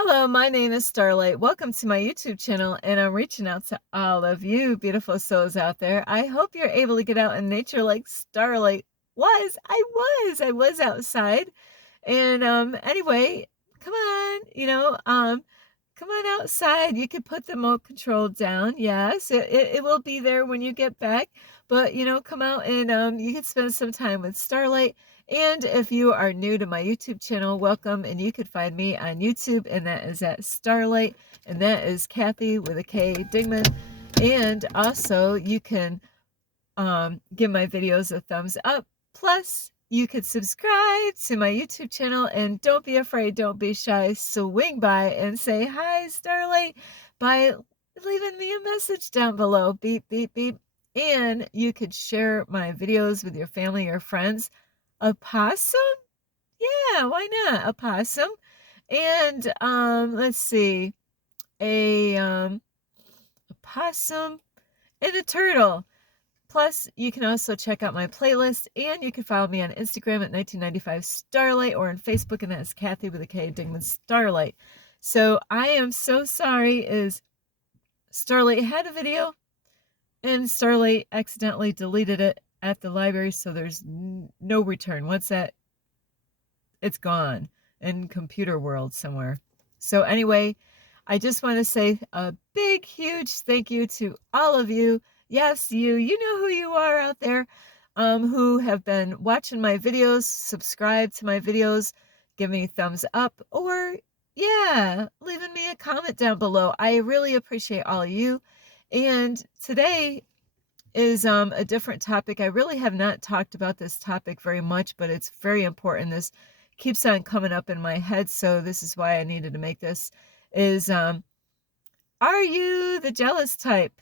Hello, my name is Starlight. Welcome to my YouTube channel, and I'm reaching out to all of you beautiful souls out there. I hope you're able to get out in nature like Starlight was. I was outside. And anyway, come on, come on outside. You can put the remote control down. Yes, it will be there when you get back. But come out and you can spend some time with Starlight. And if you are new to my YouTube channel, welcome. And you could find me on YouTube, and that is at Starlight, and that is Kathy with a K Dingman. And also, you can give my videos a thumbs up. Plus, you could subscribe to my YouTube channel, and don't be afraid, don't be shy. Swing by and say hi, Starlight, by leaving me a message down below. Beep, beep, beep. And you could share my videos with your family or friends. A possum? Yeah, why not? A possum. And let's see, a possum and a turtle. Plus, you can also check out my playlist, and you can follow me on Instagram at 1995 Starlight, or on Facebook, and that's Kathy with a K Dingman Starlight. So I am so sorry, is Starlight had a video, and Starlight accidentally deleted it at the library, so there's no return. Once that, it's gone in computer world somewhere. So anyway, I just want to say a big, huge thank you to all of you. Yes, you know who you are out there, who have been watching my videos, subscribe to my videos, give me thumbs up, or yeah, leaving me a comment down below. I really appreciate all of you. And today is a different topic. I really have not talked about this topic very much, but it's very important. This keeps on coming up in my head, so this is why I needed to make this. Is are you the jealous type?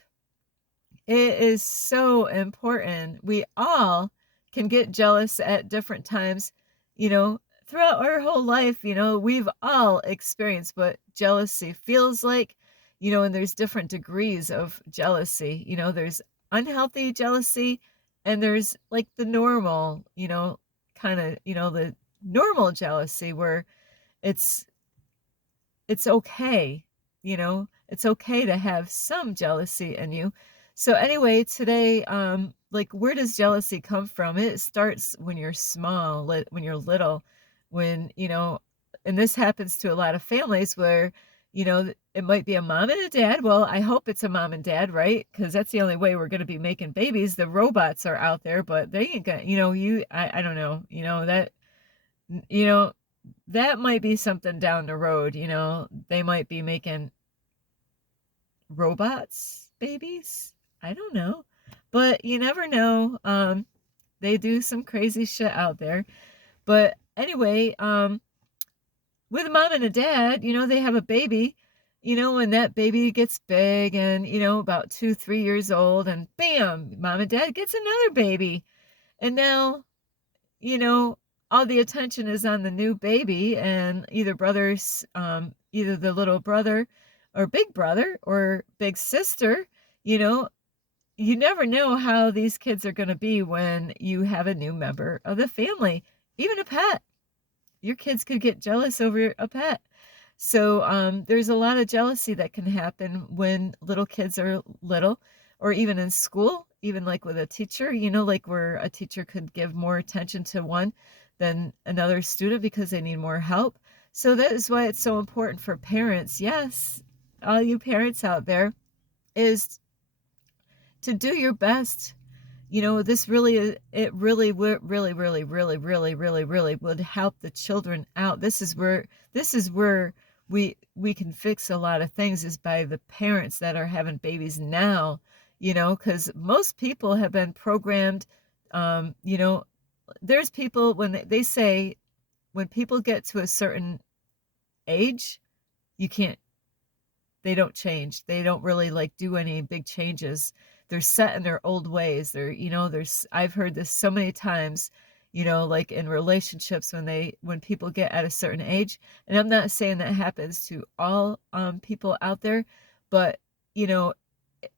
It is so important. We all can get jealous at different times, throughout our whole life. We've all experienced what jealousy feels like, and there's different degrees of jealousy. There's unhealthy jealousy, and there's like the normal, kind of, the normal jealousy where it's okay, it's okay to have some jealousy in you. So anyway, today, like, where does jealousy come from? It starts when you're small, when you're little, when, and this happens to a lot of families where, it might be a mom and a dad. Well, I hope it's a mom and dad, right? Because that's the only way we're going to be making babies. The robots are out there, but they ain't got, I don't know, you know, that might be something down the road. They might be making robots babies. I don't know, but you never know. They do some crazy shit out there. But anyway, with a mom and a dad, they have a baby, when that baby gets big and, about 2, 3 years old, and bam, mom and dad gets another baby. And now, you know, all the attention is on the new baby, and either the little brother or big sister, you know, you never know how these kids are going to be when you have a new member of the family, even a pet. Your kids could get jealous over a pet. So there's a lot of jealousy that can happen when little kids are little, or even in school, even like with a teacher, like where a teacher could give more attention to one than another student because they need more help. So that is why it's so important for parents. Yes, all you parents out there, is to do your best. This really, it really would really would help the children out. This is where we can fix a lot of things, is by the parents that are having babies now, because most people have been programmed. You know, there's people, when they say, when people get to a certain age, you can't, they don't change. They don't really like do any big changes. They're set in their old ways. I've heard this so many times, like in relationships, when people get at a certain age. And I'm not saying that happens to all people out there, but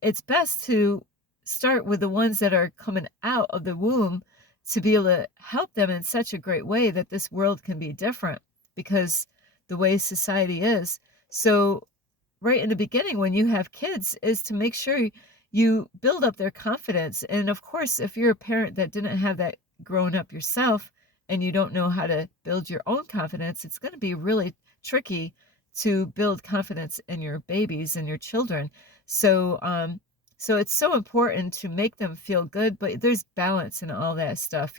it's best to start with the ones that are coming out of the womb, to be able to help them in such a great way that this world can be different, because the way society is. So right in the beginning when you have kids is to make sure you build up their confidence. And of course, if you're a parent that didn't have that growing up yourself and you don't know how to build your own confidence, it's going to be really tricky to build confidence in your babies and your children. So, so it's so important to make them feel good, but there's balance in all that stuff,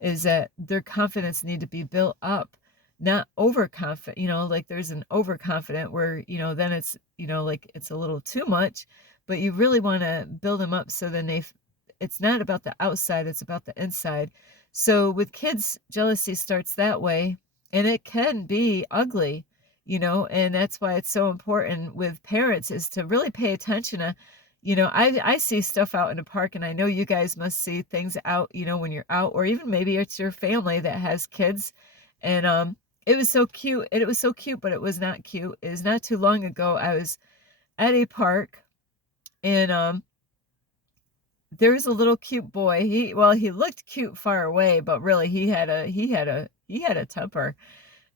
is that their confidence need to be built up, not overconfident, like there's an overconfident where, then it's, like it's a little too much, but you really want to build them up so then it's not about the outside, it's about the inside. So with kids, jealousy starts that way, and it can be ugly, and that's why it's so important with parents is to really pay attention to, I see stuff out in the park, and I know you guys must see things out, when you're out, or even maybe it's your family that has kids. And it was so cute, and it was so cute, but it was not cute. It was not too long ago. I was at a park, and there was a little cute boy. He looked cute far away, but really he had a temper.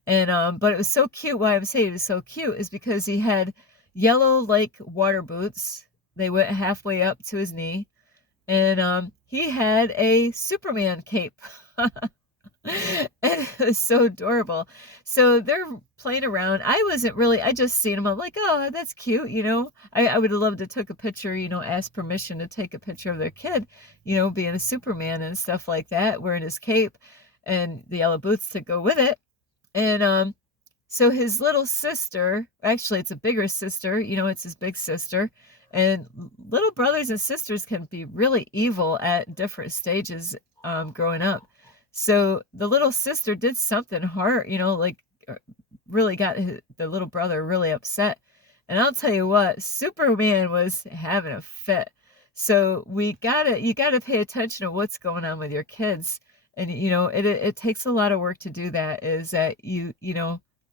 And but it was so cute. Why I'm saying it was so cute is because he had yellow like water boots. They went halfway up to his knee, and he had a Superman cape. And it was so adorable. So they're playing around. I just seen him. I'm like, oh, that's cute. I would have loved to took a picture, ask permission to take a picture of their kid, being a Superman and stuff like that, wearing his cape and the yellow boots to go with it. And so his little sister, actually it's a bigger sister, it's his big sister. And little brothers and sisters can be really evil at different stages growing up. So the little sister did something hard, like really got the little brother really upset. And I'll tell you what, Superman was having a fit. So you gotta pay attention to what's going on with your kids. And it takes a lot of work to do that. Is that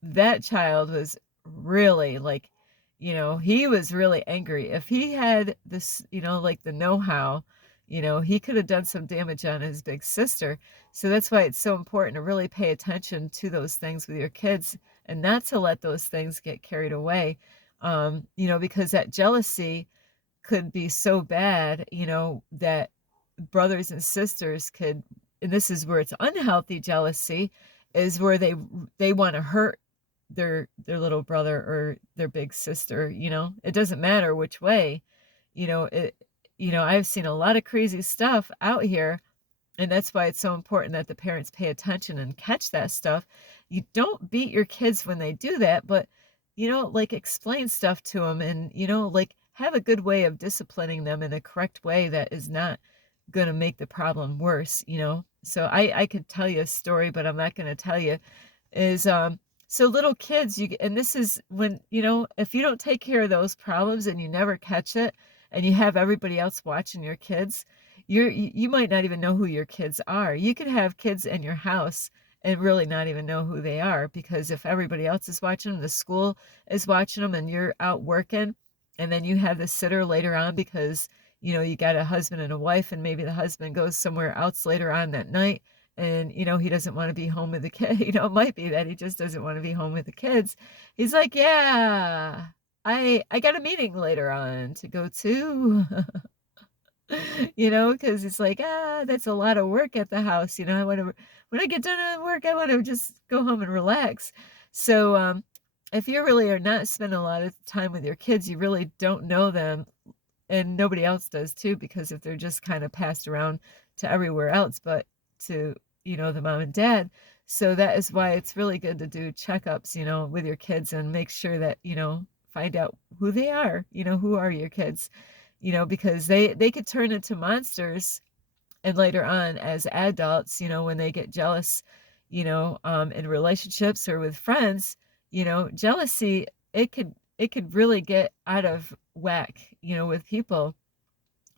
that child was really like, he was really angry. If he had this, like the know-how, he could have done some damage on his big sister. So that's why it's so important to really pay attention to those things with your kids and not to let those things get carried away. Because that jealousy could be so bad, that brothers and sisters could, and this is where it's unhealthy jealousy, is where they want to hurt their little brother or their big sister. It doesn't matter which way. It I've seen a lot of crazy stuff out here, and that's why it's so important that the parents pay attention and catch that stuff. You don't beat your kids when they do that, but like explain stuff to them, and like have a good way of disciplining them in a correct way that is not going to make the problem worse. So I could tell you a story, but I'm not going to tell you. Is So little kids, and this is when, if you don't take care of those problems and you never catch it, and you have everybody else watching your kids, you might not even know who your kids are. You could have kids in your house and really not even know who they are, because if everybody else is watching them, the school is watching them, and you're out working, and then you have the sitter later on because, you got a husband and a wife, and maybe the husband goes somewhere else later on that night, and, he doesn't want to be home with the kid. It might be that he just doesn't want to be home with the kids. He's like, yeah, I got a meeting later on to go to, because it's like, that's a lot of work at the house. I want to, when I get done at work, I want to just go home and relax. So, if you really are not spending a lot of time with your kids, you really don't know them, and nobody else does too, because if they're just kind of passed around to everywhere else, but to, the mom and dad. So that is why it's really good to do checkups, with your kids, and make sure that, find out who they are, who are your kids, because they could turn into monsters. And later on as adults, when they get jealous, in relationships or with friends, jealousy, it could really get out of whack, with people.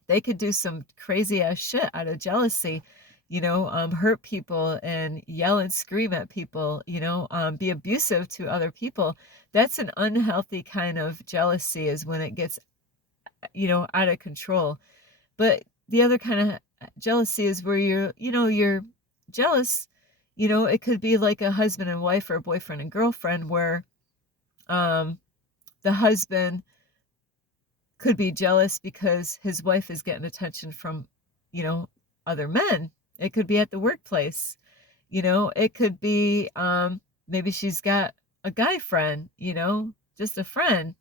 They could do some crazy ass shit out of jealousy, hurt people and yell and scream at people, be abusive to other people. That's an unhealthy kind of jealousy, is when it gets, out of control. But the other kind of jealousy is where you're jealous, it could be like a husband and wife or a boyfriend and girlfriend, where um, the husband could be jealous because his wife is getting attention from, you know, other men. It could be at the workplace. It could be maybe she's got a guy friend, just a friend,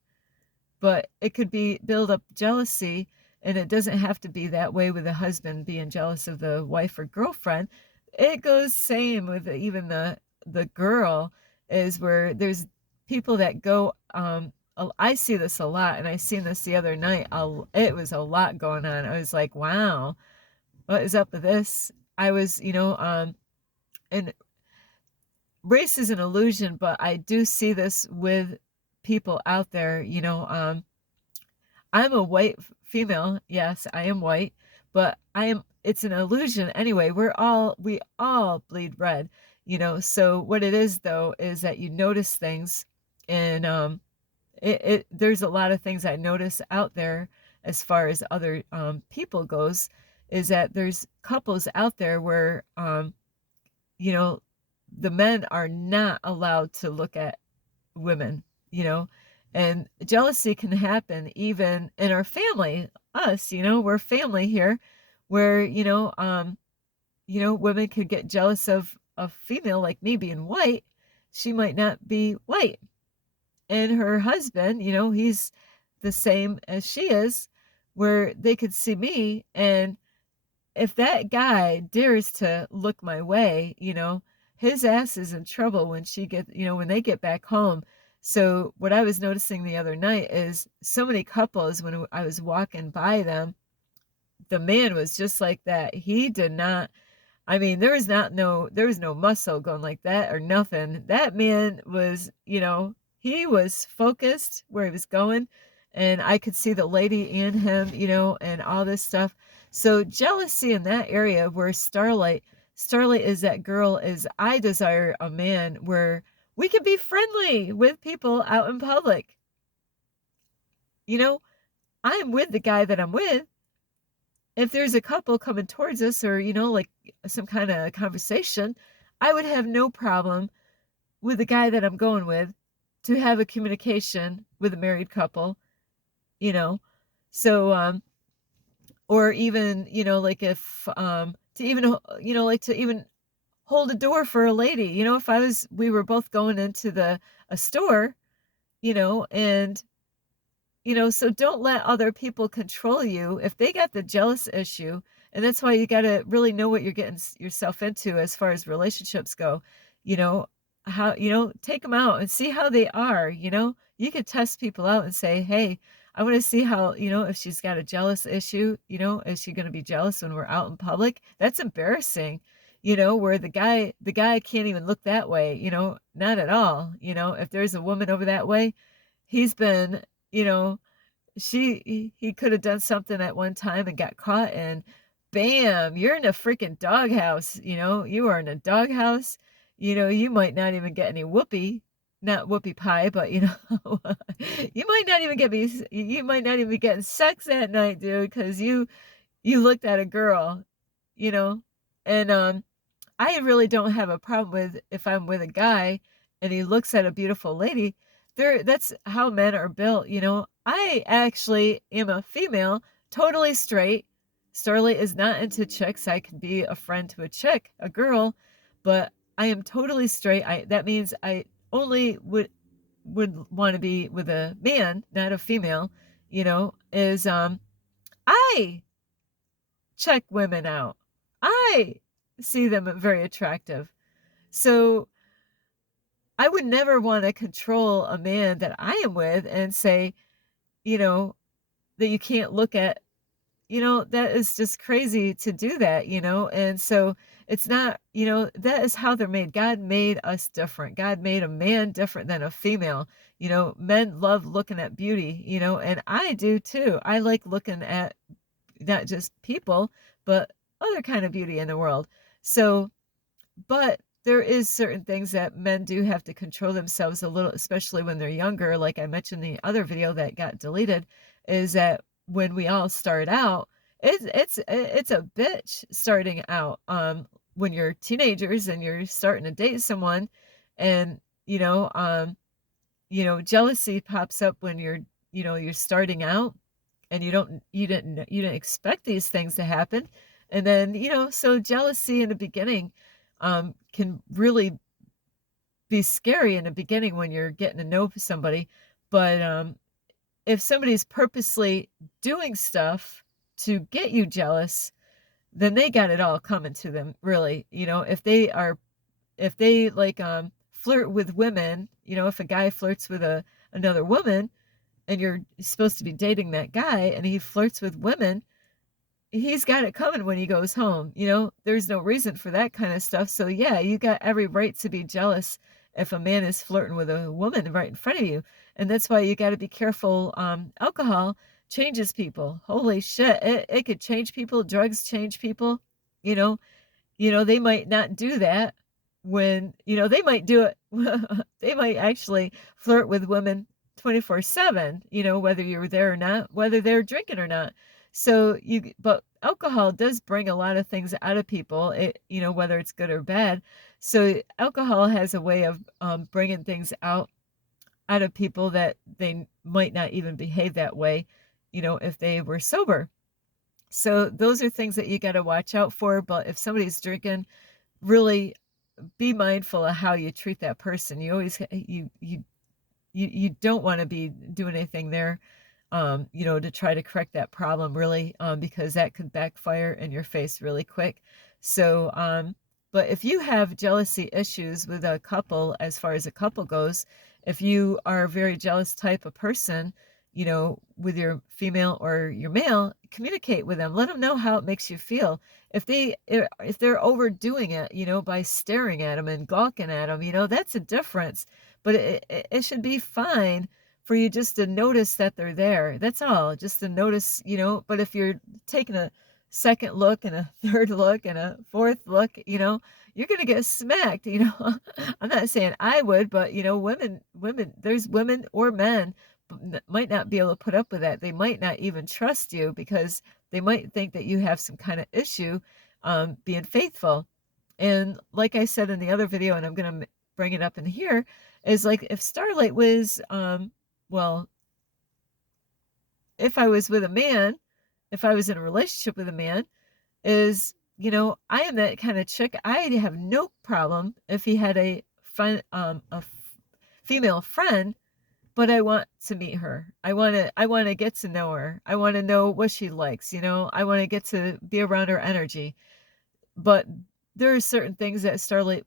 but it could be build up jealousy, and it doesn't have to be that way with the husband being jealous of the wife or girlfriend. It goes same with even the girl, is where there's people that go I see this a lot, and I seen this the other night. It was a lot going on. I was like, wow, what is up with this? I was, and race is an illusion, but I do see this with people out there. I'm a white female. Yes, I am white, but it's an illusion anyway. We all bleed red, So what it is though is that you notice things, and there's a lot of things I notice out there as far as other people goes, is that there's couples out there where you know the men are not allowed to look at women, you know, and jealousy can happen even in our family. Us, we're family here, where women could get jealous of a female like me being white. She might not be white, and her husband, he's the same as she is, where they could see me, and if that guy dares to look my way, his ass is in trouble when they get back home. So what I was noticing the other night is so many couples, when I was walking by them, the man was just like that. He did not, I mean, there was no muscle going like that or nothing. That man was, he was focused where he was going, and I could see the lady in him, and all this stuff. So jealousy in that area where Starlight is that girl, is I desire a man where we can be friendly with people out in public. I'm with the guy that I'm with. If there's a couple coming towards us, or like some kind of conversation, I would have no problem with the guy that I'm going with to have a communication with a married couple, you know so or even, like if to even, like to even hold a door for a lady, if we were both going into a store, and so don't let other people control you if they got the jealous issue. And that's why you got to really know what you're getting yourself into as far as relationships go. You know, take them out and see how they are. You could test people out and say, hey, I want to see how, if she's got a jealous issue, is she going to be jealous when we're out in public? That's embarrassing, where the guy can't even look that way, not at all. If there's a woman over that way, he's been, you know, he could have done something at one time and got caught, and bam, you're in a freaking doghouse. You are in a doghouse. You might not even get any whoopee, not whoopie pie, but you might not even you might not even be getting sex that night, dude, because you looked at a girl, you know, and I really don't have a problem with if I'm with a guy and he looks at a beautiful lady. That's how men are built. I actually am a female, totally straight. Starlight is not into chicks. I can be a friend to a chick, a girl, but I am totally straight. That means I only would want to be with a man, not a female. Is I check women out. I see them very attractive. So I would never want to control a man that I am with and say, you know, that you can't look at, that is just crazy to do that, and so it's not, that is how they're made. God made us different. God made a man different than a female. Men love looking at beauty, and I do too. I like looking at not just people, but other kind of beauty in the world. So, but there is certain things that men do have to control themselves a little, especially when they're younger. Like I mentioned in the other video that got deleted, is that when we all start out, it's a bitch starting out. When you're teenagers and you're starting to date someone, and jealousy pops up when you're starting out, and you didn't expect these things to happen. And then, so jealousy in the beginning can really be scary in the beginning when you're getting to know somebody. But if somebody's purposely doing stuff to get you jealous, then they got it all coming to them, really. If they like flirt with women, if a guy flirts with another woman, and you're supposed to be dating that guy, and he flirts with women, he's got it coming when he goes home. There's no reason for that kind of stuff. So yeah, you got every right to be jealous if a man is flirting with a woman right in front of you. And that's why you got to be careful. Alcohol changes people. Holy shit, it could change people. Drugs change people. you know they might not do that when, they might do it. They might actually flirt with women 24/7, whether you're there or not, whether they're drinking or not. But alcohol does bring a lot of things out of people, whether it's good or bad. So alcohol has a way of bringing things out of people that they might not even behave that way, if they were sober. So those are things that you got to watch out for. But if somebody's drinking, really be mindful of how you treat that person. You always you don't want to be doing anything there, to try to correct that problem, really, because that could backfire in your face really quick. So, but if you have jealousy issues with a couple, as far as a couple goes, if you are a very jealous type of person, with your female or your male, communicate with them. Let them know how it makes you feel. If they're overdoing it, by staring at them and gawking at them, that's a difference. But it should be fine for you just to notice that they're there. That's all. Just to notice, But if you're taking a second look and a third look and a fourth look, you're gonna get smacked. I'm not saying I would, but women, there's women or men might not be able to put up with that. They might not even trust you because they might think that you have some kind of issue being faithful. And like I said in the other video, and I'm going to bring it up in here, is like if Starlight was, well, if I was with a man, if I was in a relationship with a man, is, I am that kind of chick. I have no problem if he had a female friend, but I want to meet her. I want to get to know her. I want to know what she likes, I want to get to be around her energy. But there are certain things that Starlight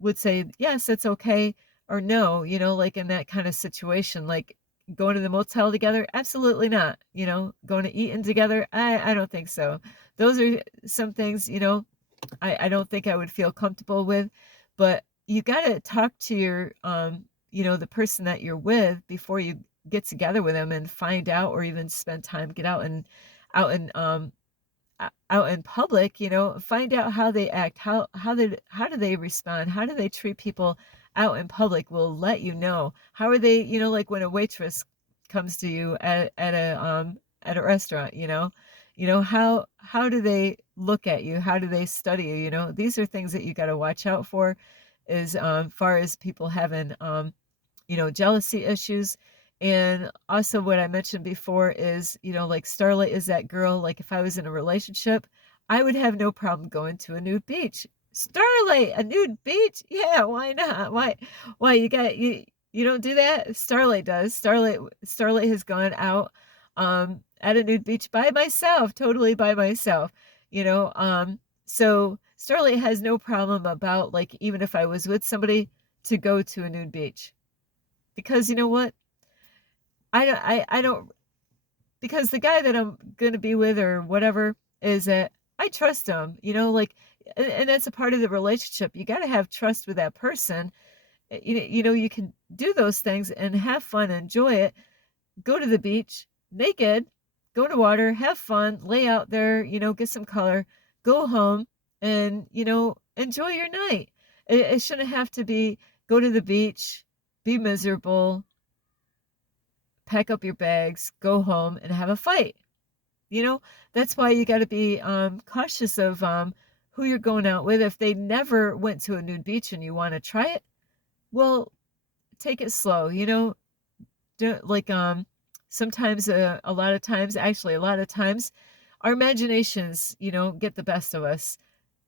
would say, yes, it's okay, or no, like in that kind of situation, like going to the motel together, absolutely not. Going to eating together, I don't think so. Those are some things, I don't think I would feel comfortable with. But you got to talk to your the person that you're with before you get together with them and find out, or even spend time, get out and out in public, find out how they act, how do they respond, how do they treat people out in public. Will let you know. How are they, like when a waitress comes to you at a restaurant, how do they look at you, how do they study you. These are things that you got to watch out for, as far as people having jealousy issues. And also what I mentioned before is, like Starlight is that girl, like if I was in a relationship, I would have no problem going to a nude beach. Starlight, a nude beach? Yeah, why not? Why you don't do that? Starlight does. Starlight has gone out at a nude beach by myself, totally by myself. So Starlight has no problem about, like, even if I was with somebody, to go to a nude beach. Because you know what? I don't, because the guy that I'm gonna be with or whatever is that I trust him, like, and that's a part of the relationship. You got to have trust with that person. You can do those things and have fun, enjoy it. Go to the beach naked, go to water, have fun, lay out there, get some color, go home, and enjoy your night. It shouldn't have to be go to the beach, be miserable, pack up your bags, go home, and have a fight. That's why you got to be cautious of who you're going out with. If they never went to a nude beach and you want to try it, well, take it slow, you know, like sometimes a lot of times, actually a lot of times, our imaginations, you know, get the best of us.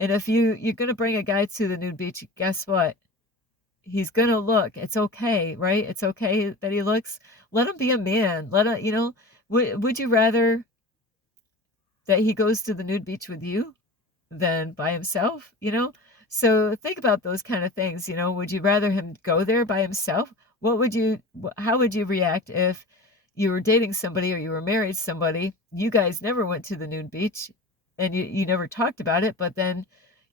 And if you're gonna bring a guy to the nude beach, guess what? He's gonna look. It's okay, right? It's okay that he looks. Let him be a man. Let him, you know, would you rather that he goes to the nude beach with you than by himself, you know? So think about those kind of things, you know. Would you rather him go there by himself? How would you react if you were dating somebody or you were married to somebody, you guys never went to the nude beach and you never talked about it, but then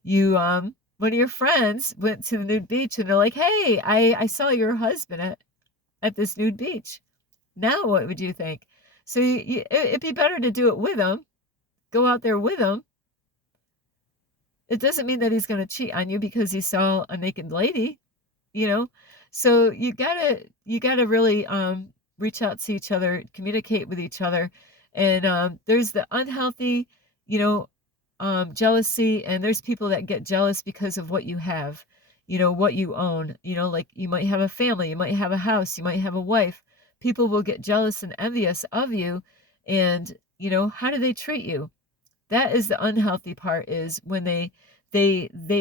one of your friends went to the nude beach and they're like, "Hey, I saw your husband at this nude beach." Now what would you think? So it'd be better to do it with him, go out there with him. It doesn't mean that he's gonna cheat on you because he saw a naked lady, you know? So you gotta really, reach out to each other, communicate with each other, and, there's the unhealthy, you know, jealousy, and there's people that get jealous because of what you have, you know, what you own, you know, like, you might have a family, you might have a house, you might have a wife. People will get jealous and envious of you, and, you know, how do they treat you? That is the unhealthy part is when they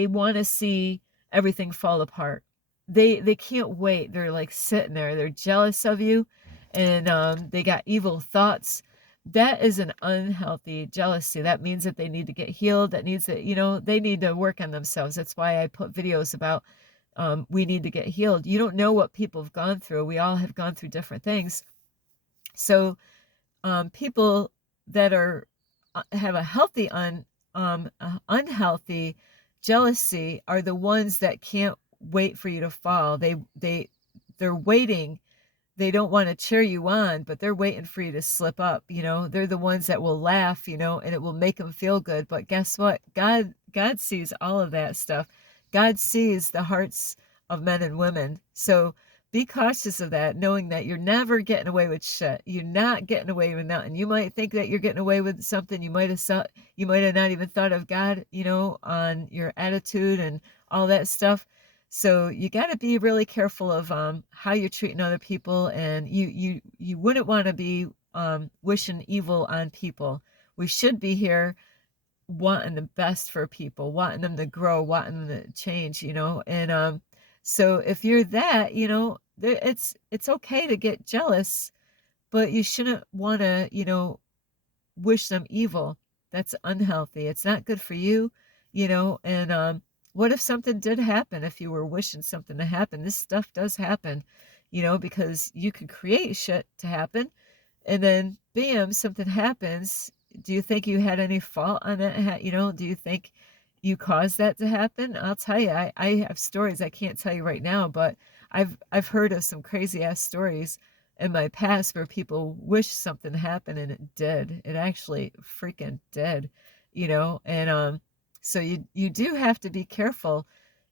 wanna see everything fall apart. They can't wait. They're, like, sitting there. They're jealous of you, and, they got evil thoughts. That is an unhealthy jealousy. That means that they need to get healed. That needs to, you know, they need to work on themselves. That's why I put videos about, we need to get healed. You don't know what people have gone through. We all have gone through different things. So people that are have a healthy unhealthy jealousy are the ones that can't wait for you to fall. They're waiting. They don't want to cheer you on, but they're waiting for you to slip up, you know. They're the ones that will laugh, you know, and it will make them feel good. But guess what? God sees all of that stuff. God sees the hearts of men and women. So be cautious of that, knowing that you're never getting away with shit. You're not getting away with nothing. You might think that you're getting away with something. You might have not even thought of God, you know, on your attitude and all that stuff. So you got to be really careful of how you're treating other people, and you wouldn't want to be wishing evil on people. We should be here wanting the best for people, wanting them to grow, wanting them to change, you know. And so if you're that, you know, it's okay to get jealous, but you shouldn't want to, you know, wish them evil. That's unhealthy. It's not good for you, you know. And what if something did happen? If you were wishing something to happen, this stuff does happen, you know, because you can create shit to happen, and then bam, something happens. Do you think you had any fault on that? You know, do you think you caused that to happen? I'll tell you, I have stories I can't tell you right now, but I've heard of some crazy ass stories in my past where people wish something happened and it did. It actually freaking did, you know. And so you do have to be careful.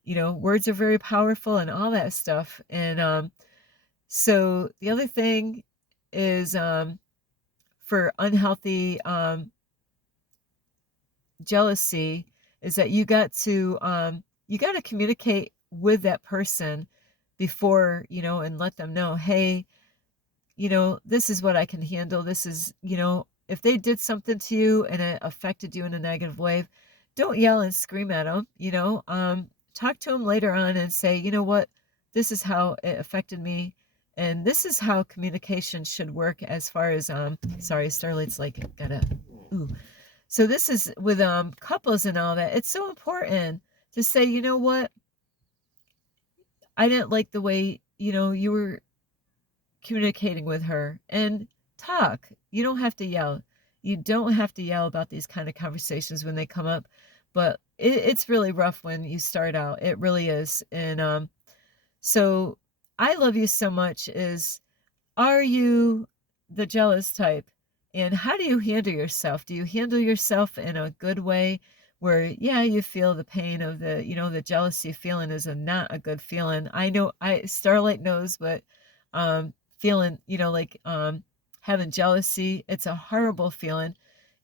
You know, words are very powerful and all that stuff. And so the other thing is for unhealthy jealousy is that you got to communicate with that person before, you know, and let them know, hey, you know, this is what I can handle. This is, you know, if they did something to you and it affected you in a negative way, don't yell and scream at them, you know. Talk to them later on and say, you know what, this is how it affected me. And this is how communication should work as far as, sorry, Starlight's like, gotta, ooh. So this is with, couples and all that. It's so important to say, you know what, I didn't like the way, you know, you were communicating with her, and talk. You don't have to yell. You don't have to yell about these kind of conversations when they come up, but it's really rough when you start out. It really is. And so I love you so much is, are you the jealous type? And how do you handle yourself? Do you handle yourself in a good way where, yeah, you feel the pain of the, you know, the jealousy feeling is not a good feeling. I know Starlight knows, but feeling, you know, like having jealousy, it's a horrible feeling.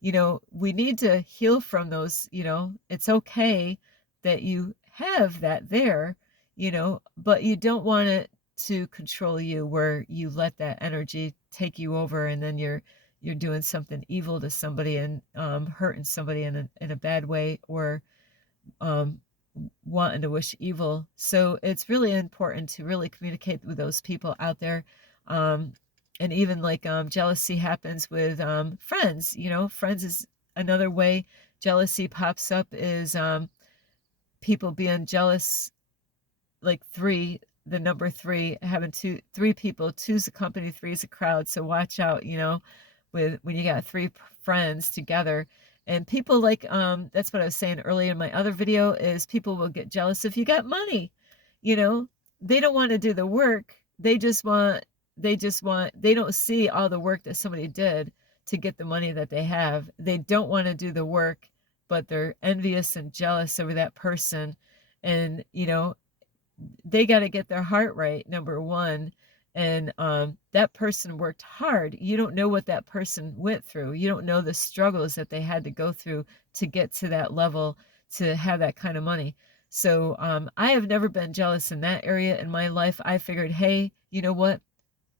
You know, we need to heal from those, you know. It's okay that you have that there, you know, but you don't want to to control you, where you let that energy take you over, and then you're doing something evil to somebody, and hurting somebody in a bad way, or um, wanting to wish evil. So it's really important to really communicate with those people out there. Um, and even like jealousy happens with friends. You know, friends is another way jealousy pops up, is people being jealous, like three, the number three, having three people, two's a company, three's a crowd. So watch out, you know, with when you got three friends together. And people like, that's what I was saying earlier in my other video, is people will get jealous if you got money. You know, they don't want to do the work. They don't see all the work that somebody did to get the money that they have. They don't want to do the work, but they're envious and jealous over that person. And, you know, they got to get their heart right, number one. And that person worked hard. You don't know what that person went through. You don't know the struggles that they had to go through to get to that level, to have that kind of money. So I have never been jealous in that area in my life. I figured, hey, you know what,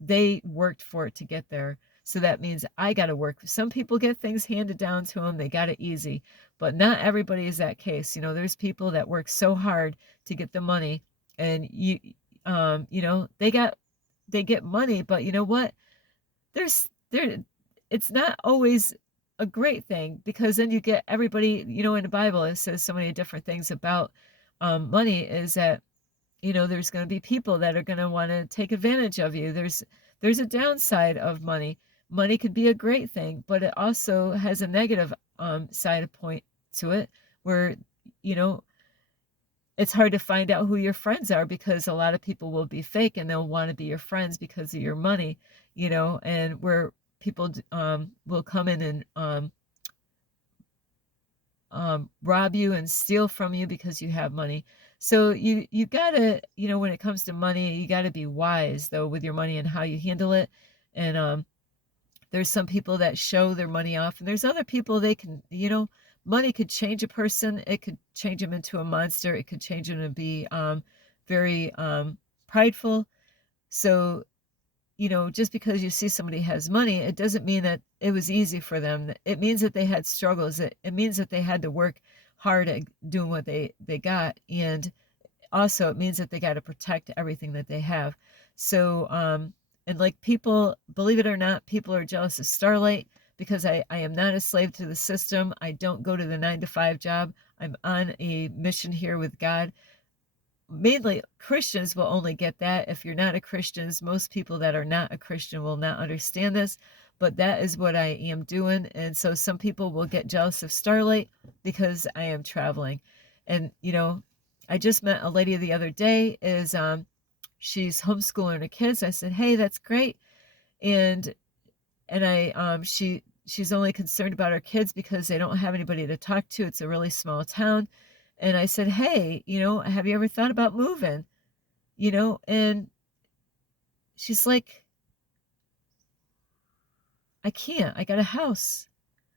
they worked for it to get there. So that means I got to work. Some people get things handed down to them, they got it easy, but not everybody is that case. You know, there's people that work so hard to get the money, and you know, they get money, but you know what? There, it's not always a great thing, because then you get everybody, you know, in the Bible, it says so many different things about money, is that, you know, there's going to be people that are going to want to take advantage of you. There's a downside of money. Money could be a great thing, but it also has a negative side point to it, where, you know, it's hard to find out who your friends are, because a lot of people will be fake and they'll want to be your friends because of your money, you know, and where people will come in and rob you and steal from you because you have money. So you gotta, you know, when it comes to money, you gotta be wise though with your money and how you handle it. And there's some people that show their money off, and there's other people, they can, you know, money could change a person. It could change them into a monster. It could change them to be very prideful. So, you know, just because you see somebody has money, it doesn't mean that it was easy for them. It means that they had struggles. It means that they had to work hard at doing what they got. And also it means that they got to protect everything that they have. So, and like people, believe it or not, people are jealous of Starlight, because I am not a slave to the system. I don't go to the 9 to 5 job. I'm on a mission here with God. Mainly Christians will only get that. If you're not a Christian, most people that are not a Christian will not understand this, but that is what I am doing. And so some people will get jealous of Starlight because I am traveling. And, you know, I just met a lady the other day, is she's homeschooling her kids. I said, hey, that's great. And I she's only concerned about her kids because they don't have anybody to talk to. It's a really small town. And I said, hey, you know, have you ever thought about moving? You know, and she's like, I can't. I got a house.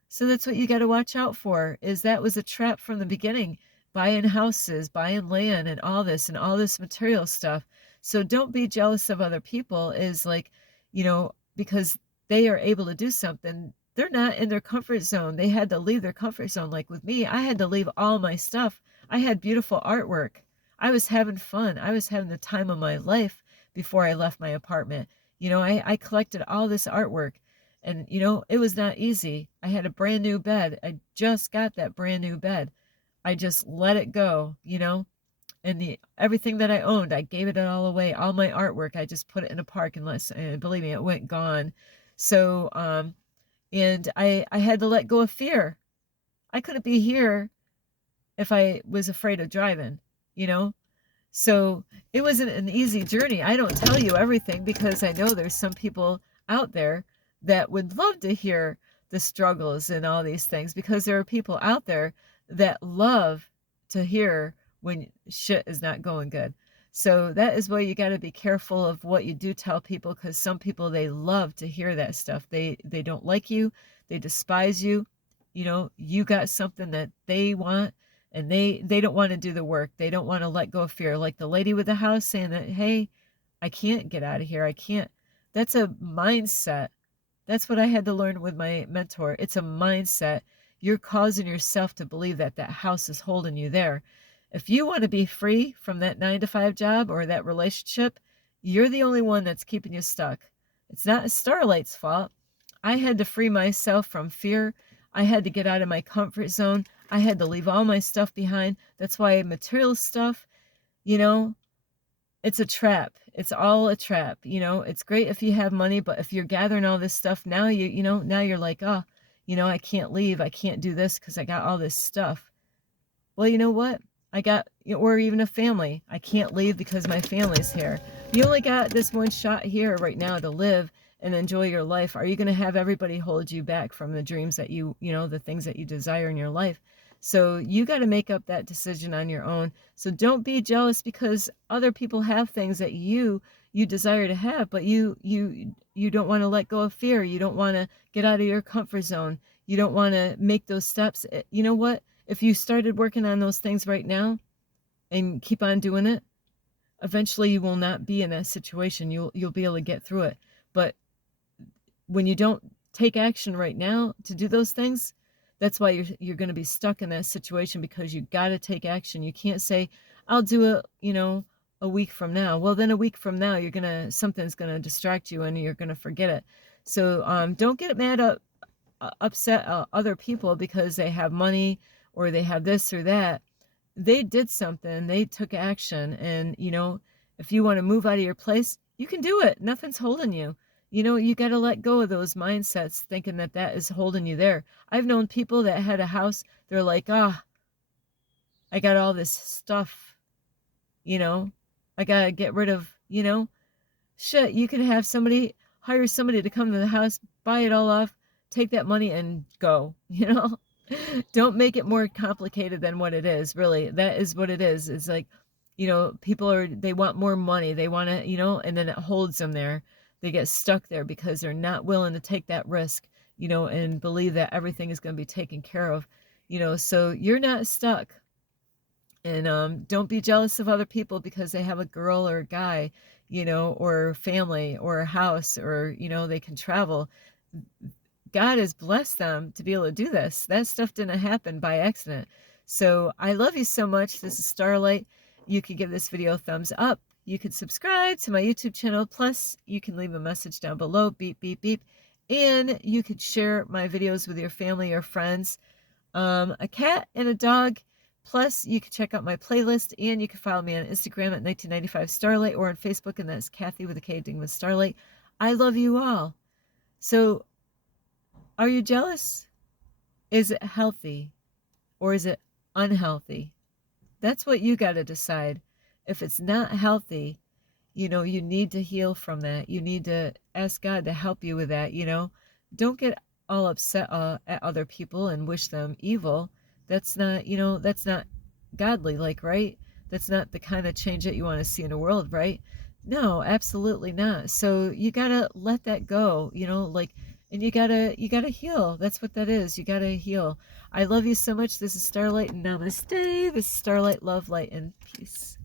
So that's what you got to watch out for, is that was a trap from the beginning, buying houses, buying land, and all this material stuff. So don't be jealous of other people, is like, you know, because they are able to do something. They're not in their comfort zone. They had to leave their comfort zone. Like with me, I had to leave all my stuff. I had beautiful artwork. I was having fun. I was having the time of my life before I left my apartment. You know, I collected all this artwork. And, you know, it was not easy. I had a brand new bed. I just got that brand new bed. I just let it go, you know, and everything that I owned, I gave it all away. All my artwork, I just put it in a park, and believe me, it went gone. So, and I had to let go of fear. I couldn't be here if I was afraid of driving, you know? So it wasn't an easy journey. I don't tell you everything because I know there's some people out there that would love to hear the struggles and all these things, because there are people out there that love to hear when shit is not going good. So that is why you got to be careful of what you do tell people, because some people, they love to hear that stuff. They don't like you. They despise you. You know, you got something that they want, and they don't want to do the work. They don't want to let go of fear. Like the lady with the house saying that, hey, I can't get out of here. I can't. That's a mindset. That's what I had to learn with my mentor. It's a mindset. You're causing yourself to believe that that house is holding you there. If you want to be free from that 9 to 5 job or that relationship, you're the only one that's keeping you stuck. It's not Starlight's fault. I had to free myself from fear. I had to get out of my comfort zone. I had to leave all my stuff behind. That's why material stuff, you know, it's a trap. It's all a trap. It's great if you have money, but if you're gathering all this stuff now, now you're like, oh, I can't leave. I can't do this because I got all this stuff. Well, you know what? We're even a family. I can't leave because my family's here. You only got this one shot here right now to live and enjoy your life. Are you going to have everybody hold you back from the dreams that the things that you desire in your life? So you got to make up that decision on your own. So don't be jealous because other people have things that you desire to have, but you don't want to let go of fear. You don't want to get out of your comfort zone. You don't want to make those steps. You know what? If you started working on those things right now and keep on doing it, eventually you will not be in that situation. You'll be able to get through it. But when you don't take action right now to do those things, that's why you're going to be stuck in that situation, because you got to take action. You can't say, I'll do it, a week from now. Well, then a week from now, something's going to distract you and you're going to forget it. So don't get mad at upset other people because they have money or they have this or that. They did something, they took action, and if you want to move out of your place, you can do it. Nothing's holding you. You got to let go of those mindsets thinking that that is holding you there. I've known people that had a house, they're like, I got all this stuff, I got to get rid of, shit. You could have hire somebody to come to the house, buy it all off, take that money and go. Don't make it more complicated than what it is. Really, that is what it is. It's like, people they want more money, they want to, and then it holds them there. They get stuck there because they're not willing to take that risk, and believe that everything is going to be taken care of. So you're not stuck. And don't be jealous of other people because they have a girl or a guy, or family or a house, or they can travel. God has blessed them to be able to do this. That stuff didn't happen by accident. So I love you so much. This is Starlight. You can give this video a thumbs up. You can subscribe to my YouTube channel. Plus, you can leave a message down below. Beep, beep, beep. And you could share my videos with your family or friends. A cat and a dog. Plus, you can check out my playlist. And you can follow me on Instagram at 1995 Starlight, or on Facebook, and that's Kathy with a K, Dingman Starlight. I love you all. So, are you jealous? Is it healthy or is it unhealthy? That's what you got to decide. If it's not healthy, you need to heal from that. You need to ask God to help you with that. Don't get all upset at other people and wish them evil. That's not, godly, right? That's not the kind of change that you want to see in the world, right? No, absolutely not. So you got to let that go, and you gotta heal. That's what that is. You gotta heal. I love you so much. This is Starlight, and namaste. This is Starlight, love, light, and peace.